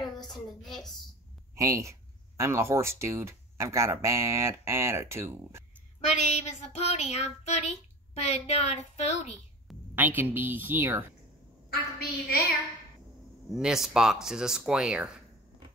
better listen to this. Hey, I'm the horse dude. I've got a bad attitude. My name is the pony. I'm funny, but not a phony. I can be here. I can be there. This box is a square.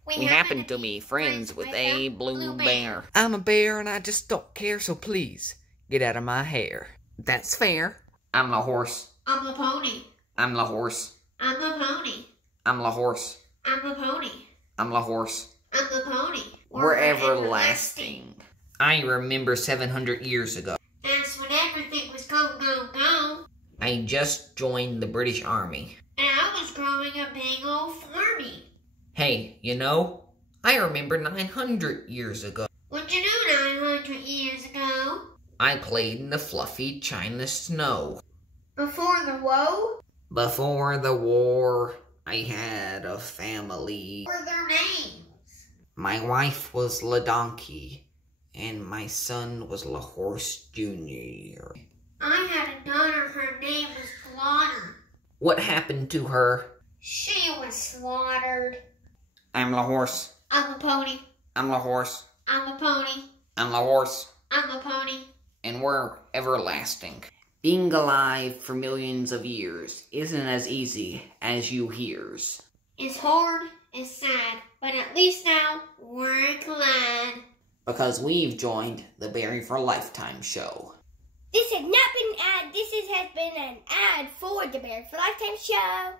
We We happen to be friends with a blue bear. I'm a bear and I just don't care, so please, get out of my hair. That's fair. I'm the horse. I'm the pony. I'm the horse. I'm the pony. I'm the horse. I'm the pony. I'm the horse. I'm the pony. We're everlasting. I remember 700 years ago. That's when everything was go, go, go. I just joined the British Army. And I was growing a big old farmy. Hey, you know, I remember 900 years ago. What you do 900 years ago? I played in the fluffy China snow. Before the woe? Before the war, I had a family. What were their names? My wife was La Donkey, and my son was La Horse Jr. I had a daughter, her name was Slaughter. What happened to her? She was slaughtered. I'm La Horse. I'm the pony. I'm La Horse. I'm the pony. I'm La Horse. I'm the pony. And we're everlasting. Being alive for millions of years isn't as easy as you hears. It's hard, it's sad, but at least now we're glad. Because we've joined the Berry for Lifetime show. This has not been an ad. This has been an ad for the Bear for Lifetime show.